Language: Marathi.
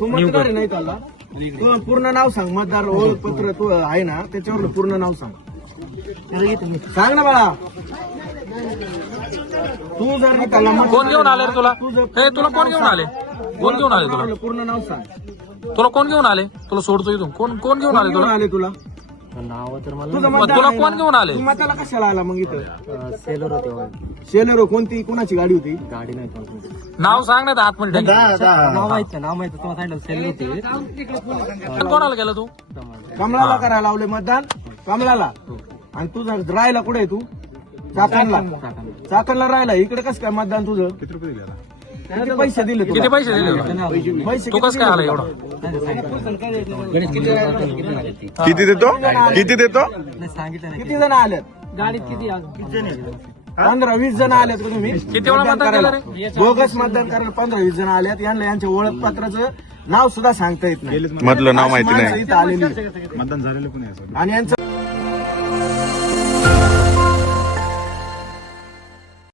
तू मतदार आहे नाही त्याला तू पूर्ण नाव सांग. मतदार ओळखपत्र तू आहे ना त्याच्यावर पूर्ण नाव सांग. सांग ना बाळा. तू जर त्याला कोण घेऊन आले रे तुला? हे तुला कोण घेऊन आले? कोण घेऊन आले तुला? पूर्ण नाव सांग. तुला कोण घेऊन आले? तुला सोडतो इथून. कोण कोण घेऊन आले तुला? आले तुला नाव तर मला तुझं मग मतदार तुला आहे कोण ना? घेऊन आले? तू मताला कशाला आला मग इथं? सेलर होते शेलेरो कोणती कोणाची गाडी होती? गाडी नाही कोणती. नाव सांग ना आतमध्ये नाव माहिती तुम्हाला सांगितलं सेलर होते. कोणाला गेला तू? कमळाला करायला लावले मतदान कमळाला. आणि तू राहायला कुठे आहे तू? चाकणला. चाकणला राहिला. इकडे कसं काय मतदान तुझं? किती पैसे दिले तुला? किती पैसे दिले? पैसे तू कसं काय आला एवढा? किती देतो? किती देतो? सांगितलं नाही. किती जण आलेत? गाडीत किती 15-20 जण आलेत का तुम्ही? किती वेळा मतदान करायला केलं बोगस मतदान करायला 15-20 जण आलेत. यांना यांच्या ओळखपत्राचं नाव सुद्धा सांगता येत नाही. मधलं नाव माहिती माणसं नाही. इथं आलेली आहेत. आणि यांचं